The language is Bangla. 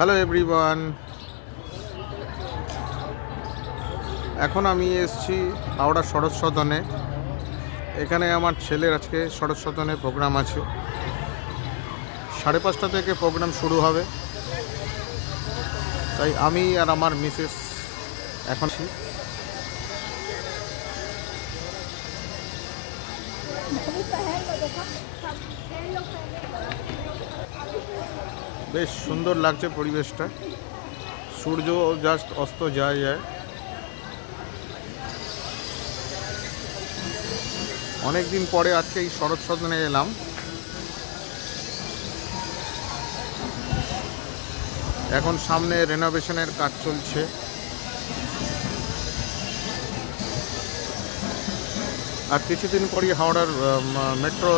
হ্যালো এভরিওয়ান, এখন আমি এসেছি হাওড়া শরৎ সদনে। এখানে আমার ছেলের আজকে শরৎ সদনে প্রোগ্রাম আছে। 5:30 থেকে প্রোগ্রাম শুরু হবে, তাই আমি আর আমার মিসেস এখন বেশ সুন্দর লাগছে পরিবেশটা। সূর্য জাস্ট অস্ত যায়। অনেক দিন পরে আজকে এই শরৎ সদনে এলাম। এখন সামনে রেনোভেশনের কাজ চলছে। আর কিছুদিন পরই হাওড়ার মেট্রো